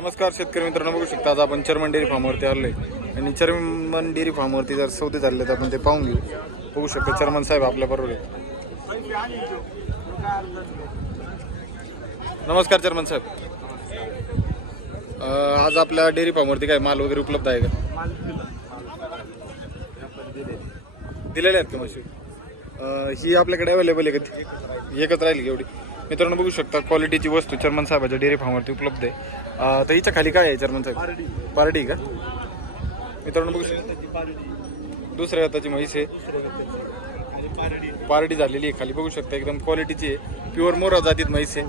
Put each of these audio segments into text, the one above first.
नमस्कार शेतकरी मित्रांनो बघू शकता आज आपण चर्मन डेअरी फार्मवरती आलोय. आणि चर्मन डेअरी फार्मवरती जर सौदे झाले तर आपण ते पाहून घेऊ. बघू शकतो चर्मन साहेब आपल्या बरोबर आहेत. नमस्कार चर्मन साहेब. आज आपल्या डेअरी फार्मवरती काय माल वगैरे उपलब्ध आहे का? दिलेले आहेत का मशी ही आपल्याकडे अवेलेबल आहे का ती? एकच राहील एवढी? मित्रांनो बघू शकता क्वालिटीची वस्तू चर्मन साहेबाच्या डेअरी फार्मवरती उपलब्ध आहे. तर हिच्या खाली काय आहे चर्मन साहेब? पारडी. का? मित्रांनो बघू शकता. दुसऱ्या हाताची म्हैस आहे. पारडी. झालेली आहे खाली. बघू शकता एकदम क्वालिटीची आहे. प्युअर मोरा जातीत म्हैस आहे.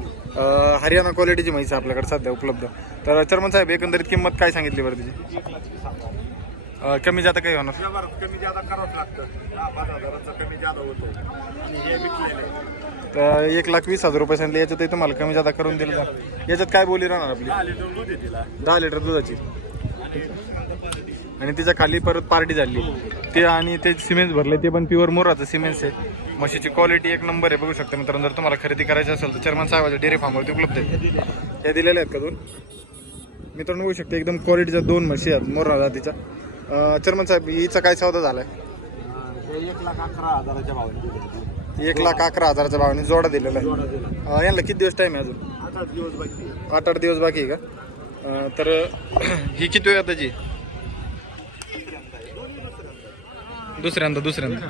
हरियाणा क्वालिटीची म्हैस आहे आपल्याकडे सध्या उपलब्ध. तर चर्मन साहेब एकंदरीत किंमत काय सांगितली बरं तिची? अं, कमी जाता काही होणार. कमी जादा करावंच लागतं. दहा पाच हजाराचा कमी जादा होतो. आणि हे विकलेलं आहे. तर एक लाख वीस हजार रुपये सांगितले याच्यातही तुम्हाला कमी जादा करून दिलं जाईल. याच्यात काय बोली राहणार आपली? दहा लिटर दूध आहे तिला. दहा लिटर दुधाची. आणि तिच्या खाली परत पार्टी झाली. ते आणि ते सिमेंट भरले ते पण प्युअर मोराचं सिमेंट आहे. म्हशीची क्वालिटी एक नंबर आहे बघू शकता मित्रांनो. जर तुम्हाला खरेदी करायची असेल तर चर्मन साहेबाच्या डेअरी फार्मवरती उपलब्ध आहे. हे दिलेले आहेत का दोन? मित्रांनो बघू शकता एकदम क्वालिटीच्या दोन म्हशी आहेत मोरा जातीच्या. अं, चर्मन साहेब हिचा काय सौदा झालाय? हे एक लाख अकरा हजाराच्या भावाने दिले एक लाख अकरा हजाराच्या भावाने जोडा दिलेला आहे. जोडा दिला अं, यांना किती दिवस टाईम आहे अजून? आठ आठ दिवस बाकी आहे. आठ आठ दिवस बाकी आहे का? अं, तर ही किती वेळ त्याची दुसऱ्यांदा दुसऱ्यांदा.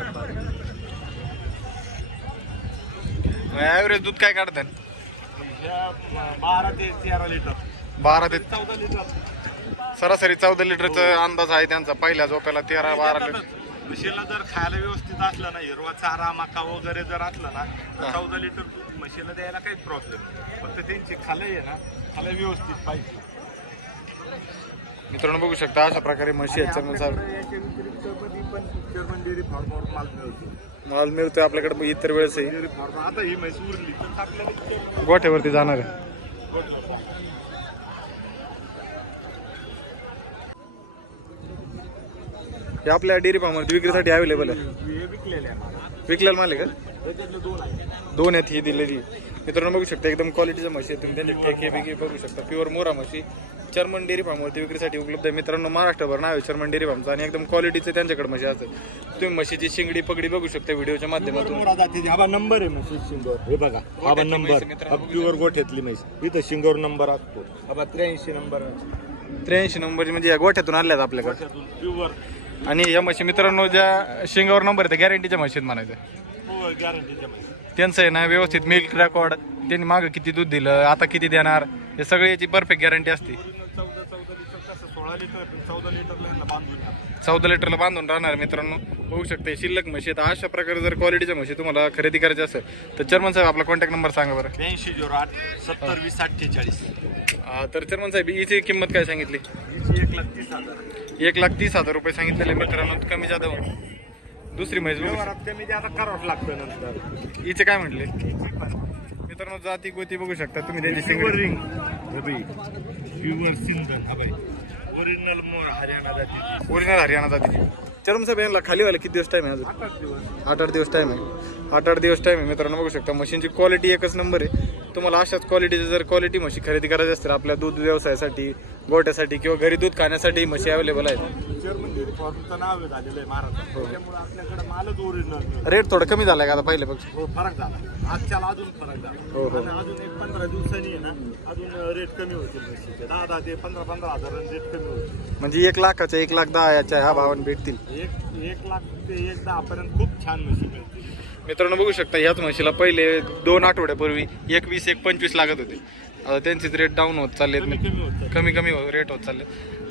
ॲव्हरेज दूध काय काढतात? ह्या बारा ते तेरा लिटर. बारा ते चौदा लिटर. सरासरी चौदा लिटरचा अंदाज आहे त्यांचा. पहिल्या झोप्याला तेरा बारा लिटर. म्हशीला जर खायला व्यवस्थित असलं ना हिरवा चारा मका वगैरे जर असला ना तर चौदा लिटर दूध म्हशीला द्यायला काहीच प्रॉब्लेम नाही. फक्त त्यांची खालंय आहे ना खालं व्यवस्थित पाहिजे. मित्रांनो बघू शकता अशा प्रकारे म्हशी आहेत. याच्या व्यतिरिक्त मध्ये पण जर्मन डेअरी फार्मवर माल मिळतो. माल मिळतोय आपल्याकडे मग इतर वेळेसही. डेअरी फार्म आता ही उरली तर आपल्याला गोठ्यावरती जाणार आहे. हे आपल्या डेअरी फार्मवरती विक्रीसाठी अवेलेबल आहे. विकलेले आहे मला आहे का? दोन आहे आहेत ही दिलेली. मित्रांनो बघू शकता एकदम क्वालिटीच्या म्हशी आहेत तुम्ही ठेके बिके बघू शकता. प्युअर मोरा म्हशी. चर्मन डेअरी फार्मवरती विक्रीसाठी उपलब्ध आहे. मित्रांनो महाराष्ट्रभर नाव आहे चर्मन डेअरी फार्मचं आणि एकदम क्वालिटीचे त्यांच्याकडे म्हशी असतात. तुम्ही म्हशीची शिंगडी पगडी बघू शकता व्हिडिओच्या माध्यमातून. हा नंबर आहे म्हशी शिंगोर. हे बघा. हा नंबर आहे प्युअर गोठ्यातली म्हैस. इथं शिंगोर नंबर असतो. हा त्र्याऐंशी नंबर त्र्याऐंशी नंबरची म्हणजे या गोठ्यातून आणल्यात आपल्याकडे. प्युअर आणि या म्हशी मित्रांनो ज्या शिंगावर नंबर आहे त्या गॅरंटीच्या म्हशीत म्हणायचं. त्यांचं आहे ना व्यवस्थित मिल्क रेकॉर्ड त्यांनी मागं किती दूध दिलं आता किती देणार हे सगळी याची परफेक्ट गॅरंटी असते. चौदा लिटरला बांधून राहणार मित्रांनो. बघू शकता शिल्लक म्हशी आहेत अशा प्रकारे जर क्वालिटीच्या म्हशी तुम्हाला खरेदी करायची असेल तर चर्मन साहेब आपला कॉन्टॅक्ट नंबर सांगा बरं. ब्याऐंशी झिरो आठ सत्तर वीस अठ्ठेचाळीस. तर चर्मन साहेब हिची किंमत काय सांगितली? एक लाख तीस हजार. एक लाख तीस हजार रुपये सांगितलेले मित्रांनो कमी जादा होईल. दुसरी म्हैस बघू. कमी जादा करावंच लागतं नंतर. हिचे काय म्हटले? मित्रांनो जाती गोती बघू शकता तुम्ही. त्यांची सिंगल रिंग प्युअर सिंधन. हा बाई. ओरिजिनल मोर हरियाणा जाती. ओरिजिनल हरियाणा जातीची चर्म साहेब यांना खाली व्हायला किती दिवस टाईम आहे अजून? आठ आठ दिवस. टाईम आहे. आठ आठ दिवस टाईम आहे. मित्रांनो बघू शकता. मशीनची क्वालिटी एकच नंबर आहे. तुम्हाला अशाच क्वालिटीची जर क्वालिटी म्हशी खरेदी करायची असतील आपल्या दूध व्यवसायासाठी गोट्यासाठी किंवा घरी दूध खाण्यासाठी म्हशी अवेलेबल आहेत. रेट थोडं कमी झालाय का आता पहिल्यापेक्षा हो फरक झाला. आजच्याला अजून फरक झाला. हो, हो. आणि अजून एक पंधरा दिवसांनी आहे ना अजून रेट कमी होतील म्हशीचे. दहा दहा ते पंधरा पंधरा हजार रेट कमी होतील. म्हणजे एक लाखाच्या एक लाख दहा याच्या ह्या भावाने भेटतील. एक एक लाख ते एक दहा पर्यंत खूप छान म्हशी मिळतील. मित्रांनो बघू शकता ह्याच म्हशीला पहिले दोन आठवड्यापूर्वी एक वीस एक पंचवीस लागत होते. आता त्यांचेच रेट डाऊन होत चालले कमी कमी रेट होत चालले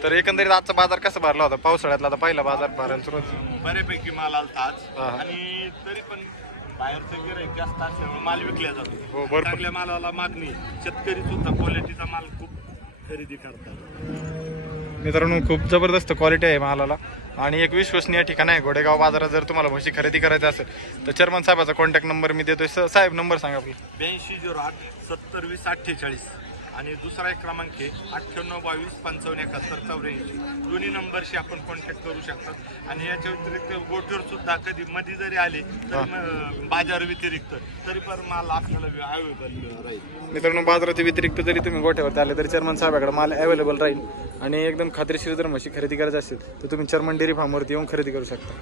तर एकंदरीत आजचा बाजार कसा भरला होता? पावसाळ्यातला आता पहिला बाजार भरायला सुरुवात. बऱ्यापैकी माल आलता आज. हा. आणि तरी पण बाहेरचं गिराईक जास्त असल्यामुळे माल विकल्या हो, जातो भरपूर. चांगल्या मालाला मागणी शेतकरी सुद्धा क्वालिटीचा माल खूप खरेदी करतात. मित्रांनो खूप जबरदस्त क्वालिटी आहे मालाला. आणि एक विश्वसनीय ठिकाण आहे घोडेगाव बाजारात जर तुम्हाला म्हशी खरेदी करायची असेल तर चेअरमन साहेबाचा कॉन्टॅक्ट नंबर मी देतोय. साहेब नंबर सांगा आपला. ब्याऐंशी झिरो आठ सत्तर वीस अठ्ठेचाळीस. आणि दुसरा एक क्रमांक आहे अठ्ठ्याण्णव बावीस पंचावन्न एकाहत्तर चौऱ्याऐंशी. दोन्ही नंबरशी आपण कॉन्टॅक्ट करू शकतात आणि याच्या व्यतिरिक्त गोटीवर सुद्धा कधी मध्ये जरी आले तरी बाजार व्यतिरिक्त तरी पण माल आपल्याला अवेलेबल राहील. मित्रांनो बाजाराच्या व्यतिरिक्त जरी तुम्ही गोठ्यावरती आले तरी चर्मन साहेबाकडे माल अवेलेबल राहील. आणि एकदम खात्रीशीर जर म्हशी खरेदी करायची असेल तर तुम्ही चर्मन डेअरी फार्मवरती येऊन खरेदी करू शकता.